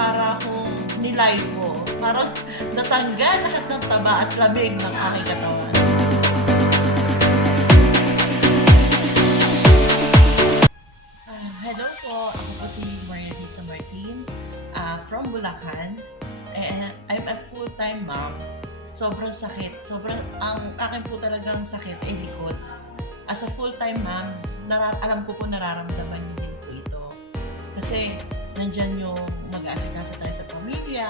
para akong nilaypo. Parang natanggal lahat ng taba at lamig ng aking katawan. Hello po, ako po si Maria Lisa Martin from Bulacan. And I'm a full-time mom. Sobrang sakit. Ang akin po talagang sakit ay likod. As a full-time mom, alam ko po nararamdaman niyo din po ito. Kasi nandyan yung mag-aasikaso tayo sa pamilya,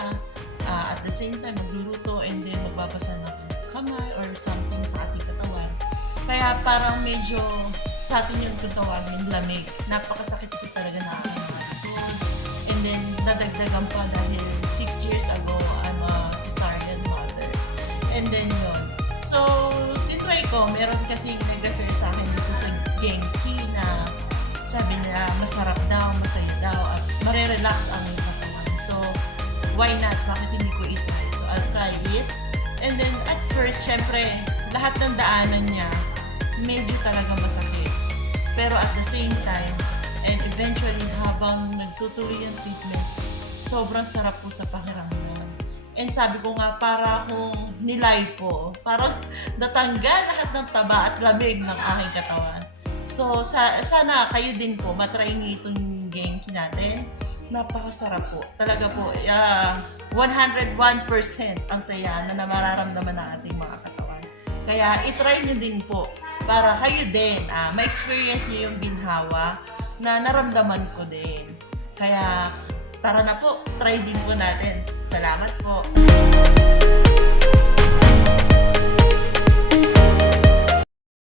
at the same time magluluto and then magbabasa ng kamay or something sa ating katawan. Kaya parang medyo sa atin yung tawagin lamig. Napakasakit po talaga na aking likod. And then dadagdagan pa dahil 6 years ago, I'm a cesarean mother. And then yun. So, tinry ko, meron kasing nag-refer sa akin dito sa Genki na sabi nila masarap daw, masaya daw, at marerelax ang iyong katawan. So, why not? Bakit hindi ko i-try? So, I'll try it. And then, at first, syempre, lahat ng daanan niya, medyo talaga masakit. Pero at the same time, and eventually, habang nagtutuloy ang treatment, sobrang sarap po sa pakiramdam. And sabi ko nga, para akong nilaypo. Parang natanggal lahat ng taba at lamig ng aking katawan. So, sana kayo din po, matry niyo itong Genki natin. Napakasarap po. Talaga po, 101% ang saya na mararamdaman ng ating mga katawan. Kaya, itry niyo din po para kayo din, ma-experience niyo yung ginhawa na naramdaman ko din. Kaya, tara na po, try din po natin. Salamat po.